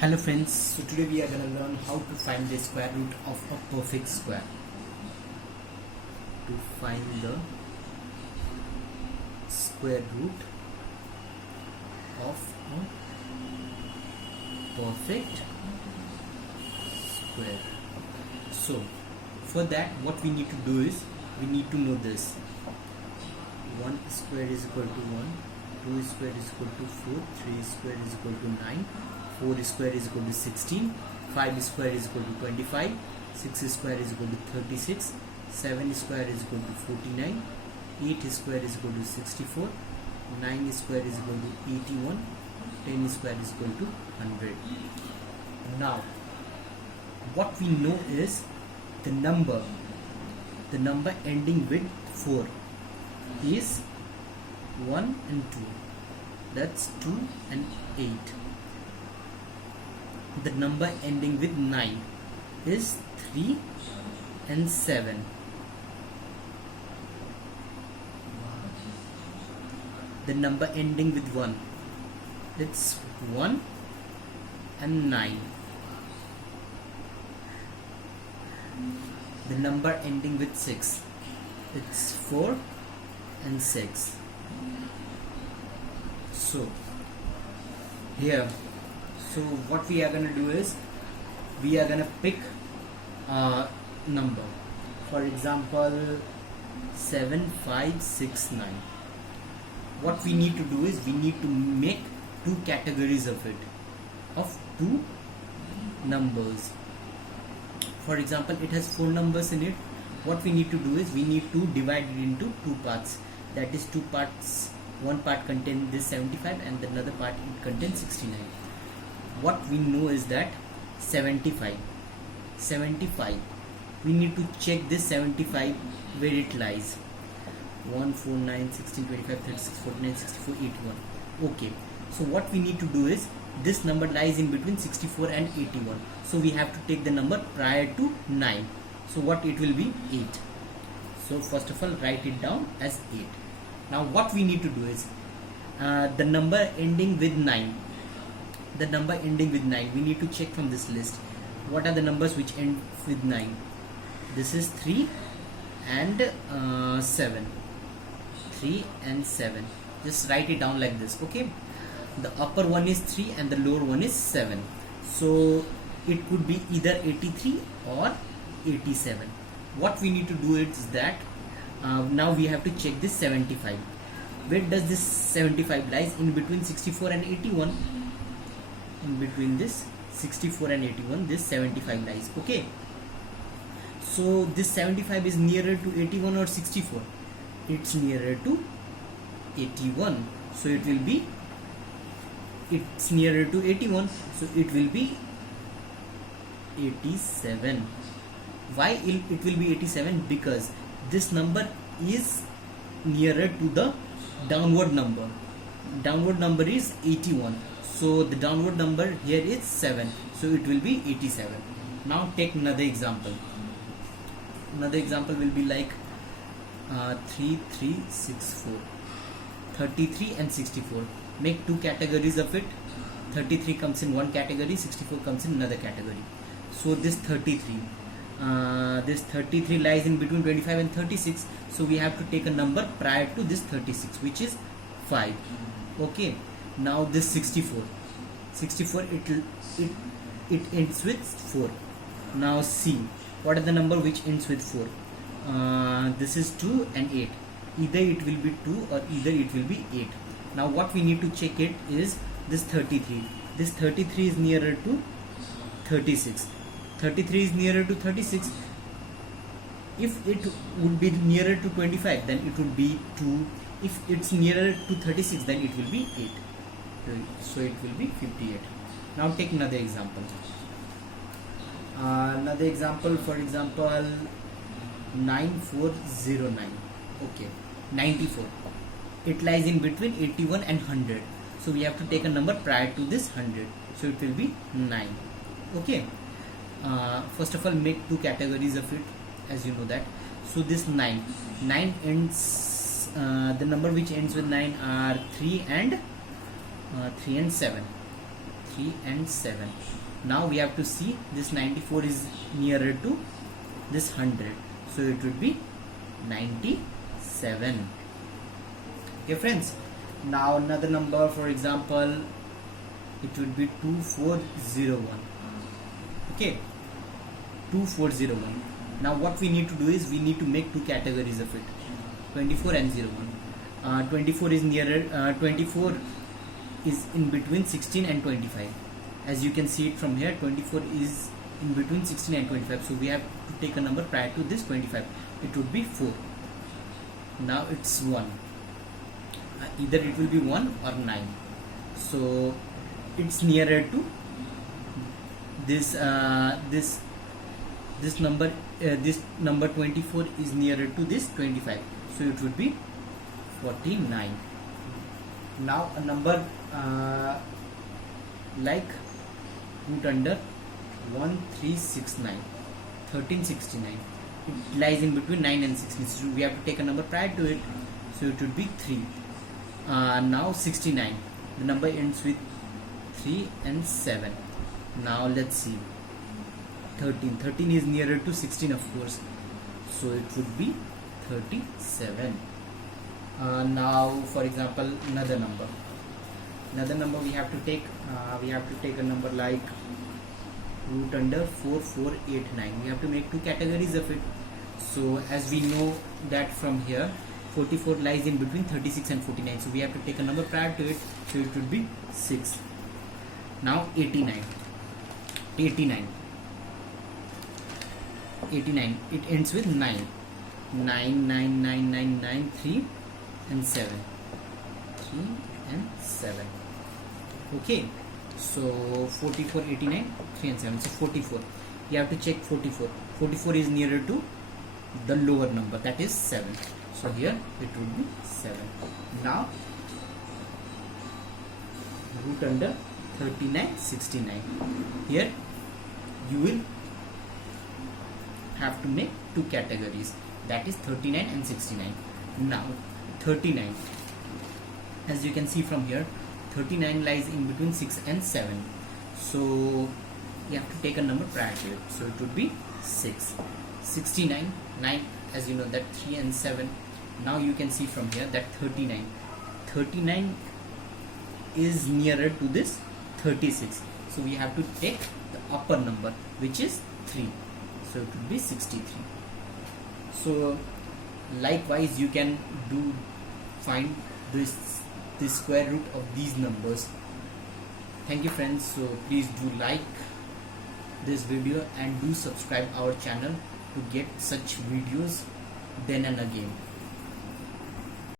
Hello friends, so today we are going to learn how to find the square root of a perfect square. To find the square root of a perfect square. So for that what we need to do is we need to know this. 1 square is equal to 1, 2 square is equal to 4, 3 square is equal to 9, 4 square is equal to 16, 5 square is equal to 25, 6 square is equal to 36, 7 square is equal to 49, 8 square is equal to 64, 9 square is equal to 81, 10 square is equal to 100. Now what we know is the number ending with 4 is 1 and 2, that's 2 and 8. The number ending with 9 is 3 and 7. The number ending with 1, it's 1 and 9. The number ending with 6, it's 4 and 6. So what we are going to do is we are going to pick a number, for example 7569. What we need to do is we need to make two categories of two numbers. For example, it has 4 numbers in it. What we need to do is we need to divide it into two parts, that is two parts. One part contains this 75 and another part it contains 69. What we know is that 75, we need to check this 75 where it lies. 1, 4, 9, 16, 25, 36, 49, 64, 81. Okay, so what we need to do is this number lies in between 64 and 81, so we have to take the number prior to 9. So what it will be? 8. So first of all write it down as 8. Now what we need to do is the number ending with 9, we need to check from this list what are the numbers which end with 9. This is 3 and 7. 3 and 7. Just write it down like this. Okay, the upper one is 3 and the lower one is 7, so it could be either 83 or 87. What we need to do is that now we have to check this 75. Where does this 75 lies? In between 64 and 81. In between this 64 and 81, this 75 lies. Okay, so this 75 is nearer to 81 or 64? It's nearer to 81, so it's nearer to 81, so it will be 87. Why it will be 87? Because this number is nearer to the downward number. Downward number is 81, so the downward number here is 7, so it will be 87. Now take another example. Another example will be like 3364. 33 and 64. Make two categories of it. 33 comes in one category, 64 comes in another category. So this 33 lies in between 25 and 36, so we have to take a number prior to this 36, which is 5. Okay, now this 64 it ends with 4. Now see what are the number which ends with 4. This is 2 and 8. Either it will be 2 or either it will be 8. Now what we need to check it is this 33. This 33 is nearer to 36. 33 is nearer to 36. If it would be nearer to 25, then it would be 2. If it's nearer to 36, then it will be 8. So it will be 58. Now take another example. For example 9409. Okay, 94. It lies in between 81 and 100. So we have to take a number prior to this 100. So it will be 9. Okay. First of all, make two categories of it, as you know that. So this 9 ends, the number which ends with 9 are 3 and 7. 3 and 7. Now we have to see this 94 is nearer to this 100, so it would be 97. Okay friends, now another number, for example, it would be 2401. Okay, 2401. Now what we need to do is we need to make two categories of it, 24 and 01. 24 is nearer, 24 is in between 16 and 25. As you can see it from here, 24 is in between 16 and 25, so we have to take a number prior to this 25. It would be 4. Now it's 1. Either it will be 1 or 9, so it's nearer to this this number 24 is nearer to this 25, so it would be 49. Now a number like root under 1369, 1369, it lies in between 9 and 16, so we have to take a number prior to it, so it would be 3. Now 69, the number ends with 3 and 7. Now let's see, 13 is nearer to 16, of course, so it would be 37. Now for example, another number we have to take a number like root under 4489. We have to make two categories of it. So as we know that from here 44 lies in between 36 and 49, so we have to take a number prior to it, so it would be 6. Now 89, it ends with 9, 3 and 7, okay, so 44, 89, 3 and 7, so 44. You have to check 44 is nearer to the lower number, that is 7, so here it would be 7. Now root under 3969, here you will have to make two categories, that is 39 and 69. Now 39, as you can see from here, 39 lies in between 6 and 7, so you have to take a number prior to it, so it would be 6. 69, 9, as you know that 3 and 7. Now you can see from here that 39 is nearer to this 36, so we have to take the upper number, which is 3, so it would be 63. So likewise you can find the square root of these numbers. Thank you friends, so please do like this video and do subscribe our channel to get such videos then and again.